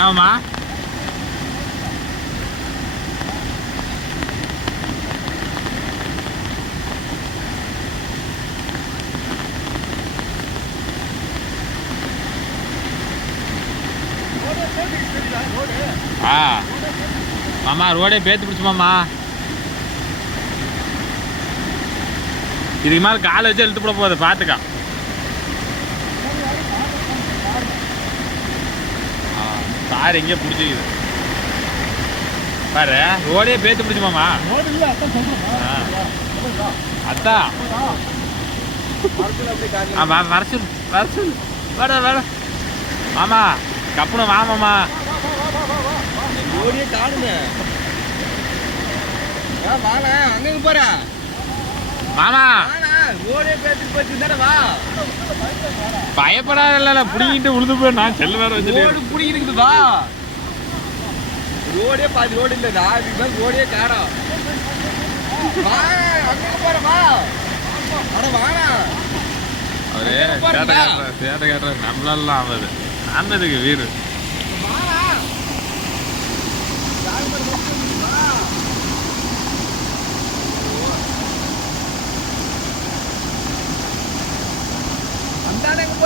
என்னம்மா மாமா ரோடே பேத்து பிடிச்சு மாமா. இதுக்கு மேலே காலை வச்சு இழுத்து போட போகுது பார்த்துக்கா. கார் எங்கேயோ பிடிச்சிக்குது பாரு. ரோடே பேத்து பிடிச்சு மாமா. அத்தா வரசு வரசு வேட வேட மாமா கப்புனு வாமாம்மா. ஓடியே காணுங்க. வாங்க அங்க போற மாமா. ஓடியே பேத்துட்டு போச்சு வா. பயப்படாத புடிங்கிட்டு உழுது போய் நான் செல்லு வேற வச்சு ரோடு புடிங்கிட்டு வா. ரோடே பாதி ரோடு இல்லடா. இதுதான் ரோடே காணோம். வா அங்க போற வா. அட வாடா. அவரே கேட்ட நம்மளால ஆகுது. ஆனதுக்கு வீடு